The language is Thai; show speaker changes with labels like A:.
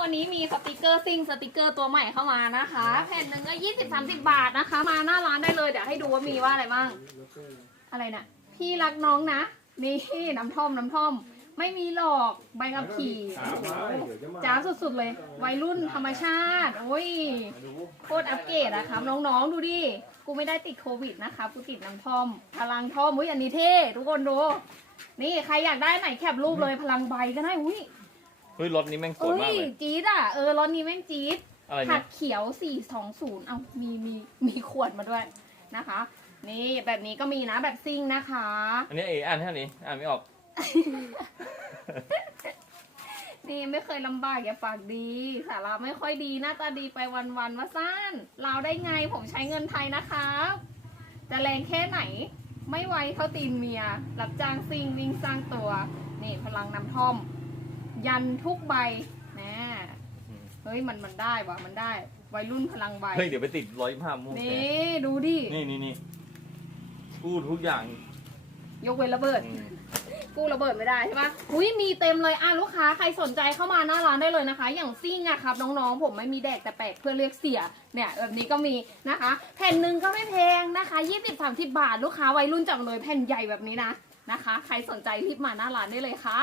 A: วันนี้มีสติกเกอร์ซิ่งสติกเกอร์ตัวใหม่เข้ามานะคะ แผ่นหนึ่งก็ยี่สิบสามสิบบาทนะคะ มาหน้าร้านได้เลยเดี๋ยวให้ดูว่ามีว่าอะไรบ้าง อะไรนะพี่รักน้องนะนี่น้ำท่อมน้ำท่อม ไม่มีหรอกใบขับขี่โอ้โหจ้าสุดๆเลย วัยรุ่นธรรมชาติ โอ้ยโคตรอัปเกรดอะครับน้องๆดูดิ กูไม่ได้ติดโควิดนะคะกูติดน้ำท่อม พลังท่อมอุ้ยอันนี้เท่ทุกคนดูนี่ใครอยากได้ไหนแคปรูปเลยพลังใบก็ได้อุ้ย
B: เฮ้ยรถนี้แม่งสวย
A: เอ้
B: มาก
A: ย
B: เลย
A: จี๊ดอะเออรถนี้แม่งจี๊ด
B: อะไร
A: ผั
B: เนี่
A: ด
B: ย
A: เขียว 420 เอามีมีมีขวดมาด้วยนะคะ นี่แบบนี้ก็มีนะแบบซิ่งนะคะ
B: อันนี้เออ่านแค่นี้อ่านไม่ออก
A: นี่ไม่เคยลำบากอย่าปากดี สาระไม่ค่อยดีหน้าตาดีไปวันวันๆว่าซ่านเราได้ไงผมใช้เงินไทยนะครับจะแรงแค่ไหน ไม่ไวเท่าตีนเมีย รับจ้างซิ่งวิ่งสร้างตัว นี่พลังน้ำท่อม ยันทุกใบแน่
B: อืม
A: เฮ้ยมันมันได้วะมันได้ วัยรุ่นพลังใบ
B: เฮ้ยเดี๋ยวไปติดร้อยผ้ามุ่งแท
A: นี่
B: น
A: ดูดิ
B: นี่นี่นี่พูดทุกอย่าง
A: ยกเว้นระเบิด
B: อืม
A: กู้ระเบิดไม่ได้ใช่ปะอุ้ยมีเต็มเลยอะลูกค้าใครสนใจเข้ามาหน้าร้านได้เลยนะคะ อย่างซิ่งอะครับน้องๆ ผมไม่มีแดกแต่แปลกเพื่อเรียกเสีย เนี่ยแบบนี้ก็มีนะคะ แผ่นหนึ่งก็ไม่แพงนะคะยี่สิบสามสิบบาทลูกค้าวัยรุ่นจังเลยแผ่นใหญ่แบบนี้นะนะคะ ใครสนใจรีบมาหน้าร้านได้เลยค่ะ